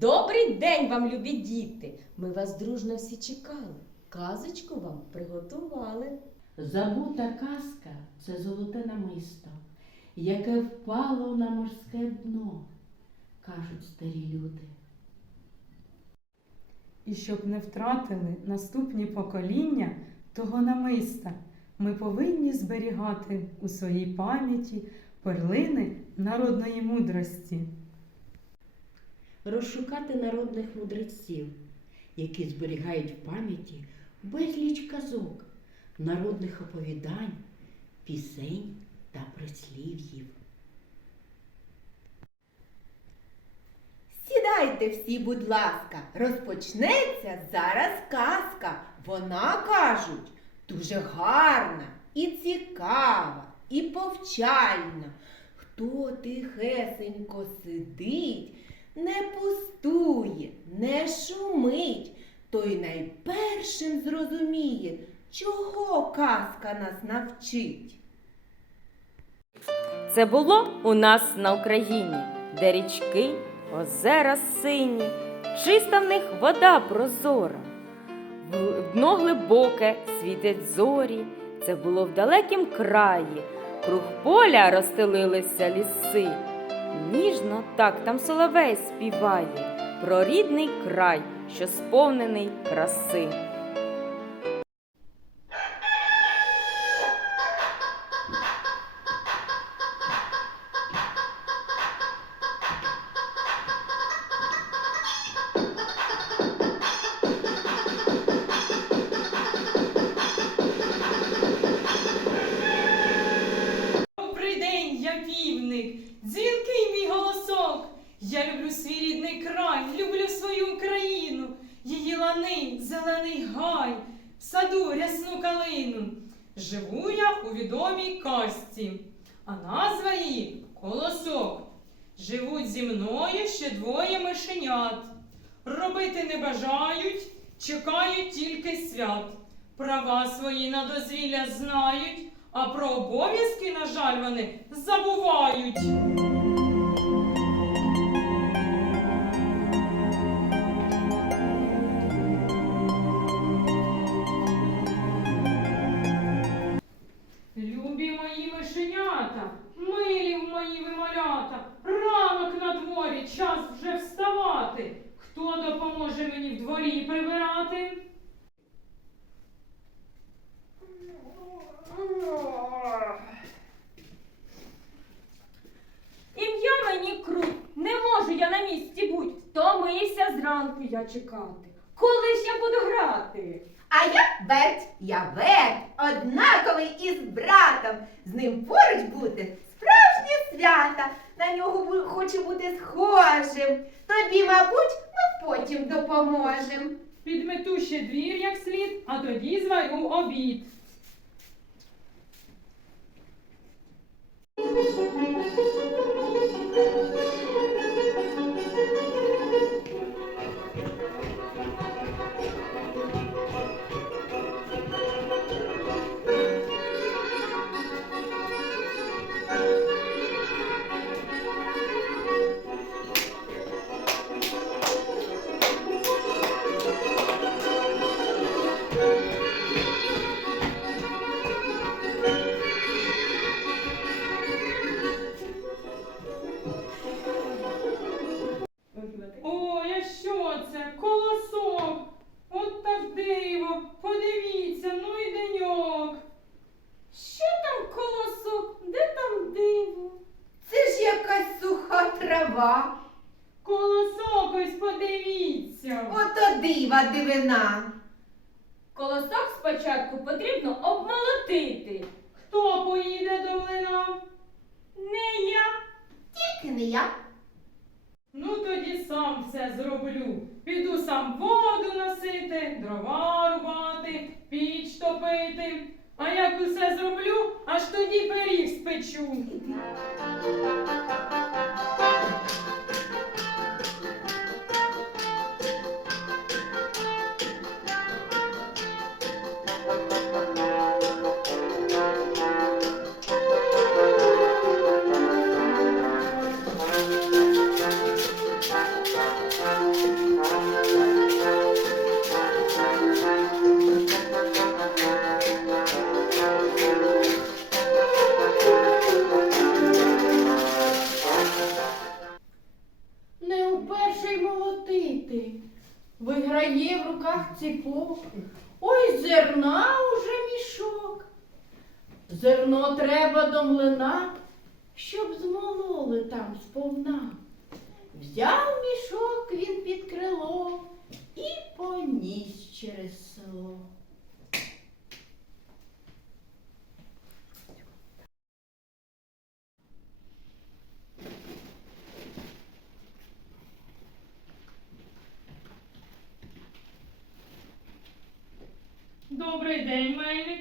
Добрий день вам, любі діти! Ми вас дружно всі чекали. Казочку вам приготували. Забута казка це золоте намисто, яке впало на морське дно, кажуть старі люди. І щоб не втратили наступні покоління того намиста, ми повинні зберігати у своїй пам'яті перлини народної мудрості. Розшукати народних мудреців, які зберігають в пам'яті безліч казок, народних оповідань, пісень та прислів'їв. Сідайте всі, будь ласка, розпочнеться зараз казка. Вона, кажуть, дуже гарна і цікава, і повчальна. Хто тихесенько сидить, не пустує, не шумить, той найпершим зрозуміє, чого казка нас навчить. Це було у нас на Україні, де річки, озера сині, чиста в них вода прозора. Дно глибоке світять зорі, це було в далекім краї. Круг поля розстелилися ліси. Ніжно так там соловей співає про рідний край, що сповнений краси. Саду рясну калину. Живу я у відомій казці, а назва її колосок. Живуть зі мною ще двоє мишенят. Робити не бажають, чекають тільки свят. Права свої на дозвілля знають, а про обов'язки, на жаль, вони забувають. Ім'я мені крут, не можу я на місці будь. Втомився зранку я чекати. Коли ж я буду грати? А я верть, я верть, однаковий із братом. З ним поруч бути справжнє свято. На нього хочу бути схожим. Тобі, мабуть, ми потім допоможем. Підмету ще двір як слід, а тоді зварю обід. Thank you. Спочатку потрібно обмолотити. Хто поїде до млина? Не я. Тільки не я. Ну тоді сам все зроблю. Піду сам воду носити, дрова рубати, піч топити. А як усе зроблю, аж тоді пиріг спечу. Зерно треба до млина, щоб змололи там сповна. Взяв мішок він під крило і поніс через село. Добрий день, мельнику.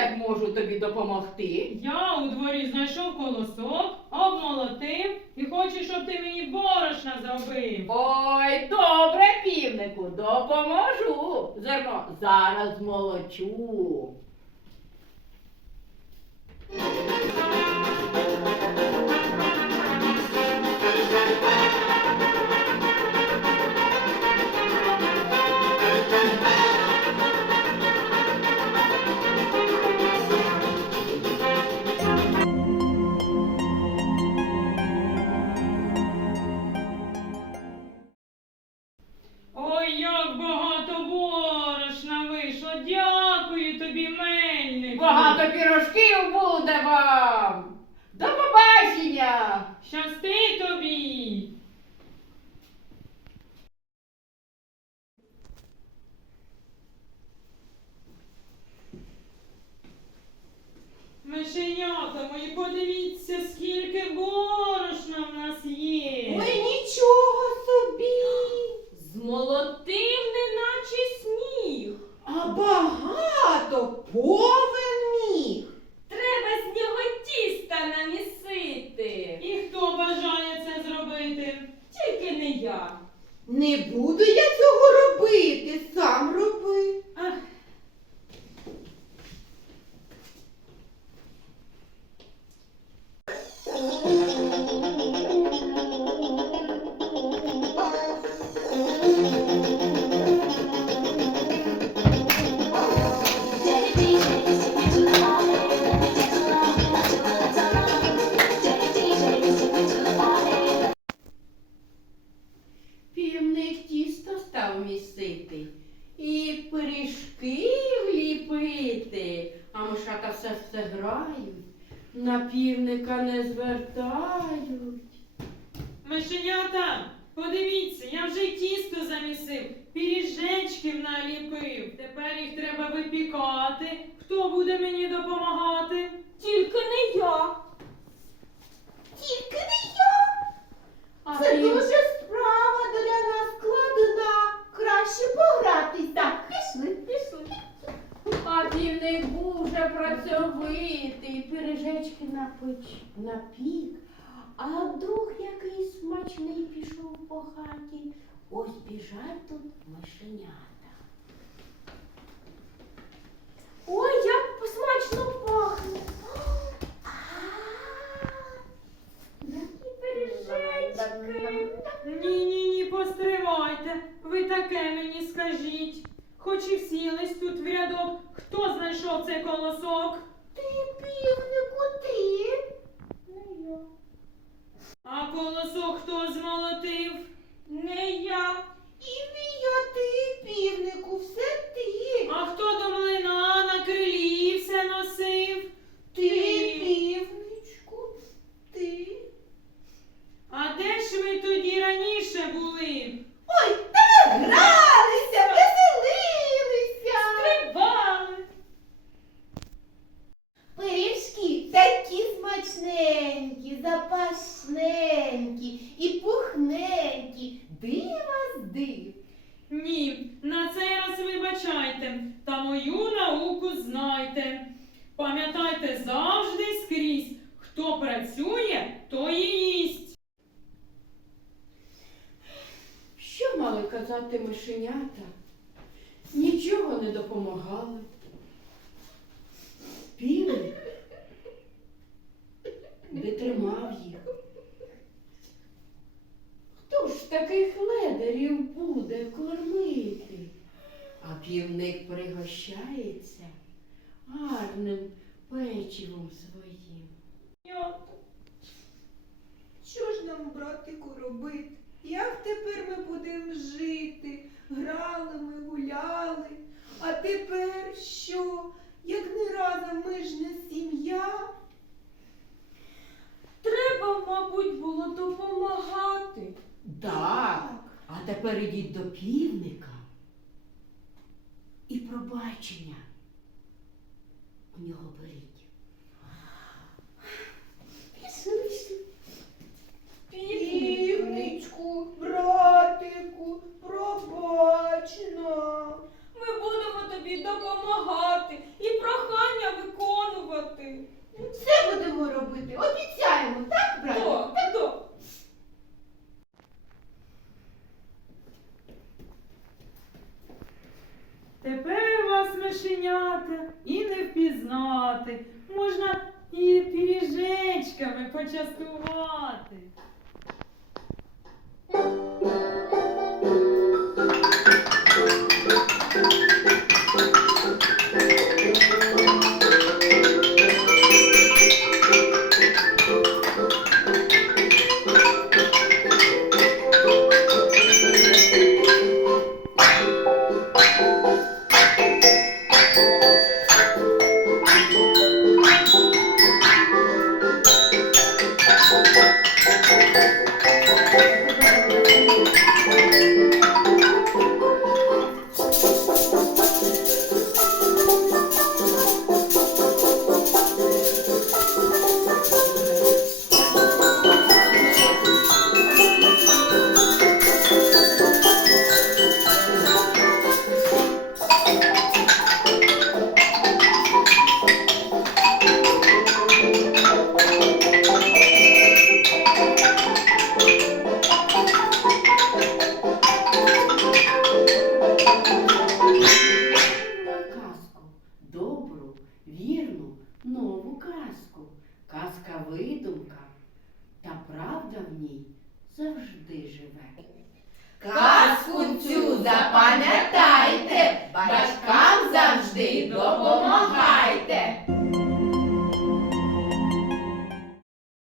Добрий день, півнику. Чим я можу тобі допомогти? Я у дворі знайшов колосок, обмолотив і хочу, щоб ти мені борошна зробив. Ой, добре, півнику, допоможу. Зерно зараз молочу. głowy на півника не звертають. Мишенята, подивіться, я вже тісто замісив, пиріжечків наліпив. Тепер їх треба випікати. Хто буде мені допомагати? Тільки не я. Тільки не я. А Це пів- дуже справа для нас складна. Краще погратися. Пішли, пішли. А півник був вже працьовитий, напич, напік, а друг який смачний пішов по хаті. Ось біжать тут мишенята. Ой, як смачно пахне. Які пиріжечки. Ні, ні, ні, постривайте. Ви таке мені скажіть. Хоч і всілись тут в рядок, хто знайшов цей колосок? Ти, півнику, ти. Не я. А колосок хто змолотив? Не я. І не я ти, півнику, все ти. А хто до млина на крилі все носив? Ти, півничку, ти. А де ж ви тоді раніше були? Ой, та ми гралися, веселилися. Стрибали. Пиріжки такі смачненькі, запашненькі і пухненькі. Дива з див. Ні, на цей раз вибачайте, та мою науку знайте. Пам'ятайте завжди скрізь, хто працює, той і їсть. Що мали казати мишенята? Нічого не допомагали. Півник не тримав їх. Хто ж ледарів буде кормити? А півник пригощається гарним печивом своїм. Що ж нам, братику, робити? Як тепер ми будемо жити? Грали ми, гуляли. А тепер що? Як не разом ми ж не сім'я? Треба, мабуть, було допомагати. Так. А тепер ідіть до півника і пробачення у нього беріть. Півничку, братику, пробач нам. Ми будемо тобі допомагати і прохання виконувати. Все будемо робити, обіцяємо, так, братику? Так, так. Тепер вас мишенята і не впізнати. Можна і пиріжечками почастувати. Казку цю запам'ятайте, батькам завжди допомагайте.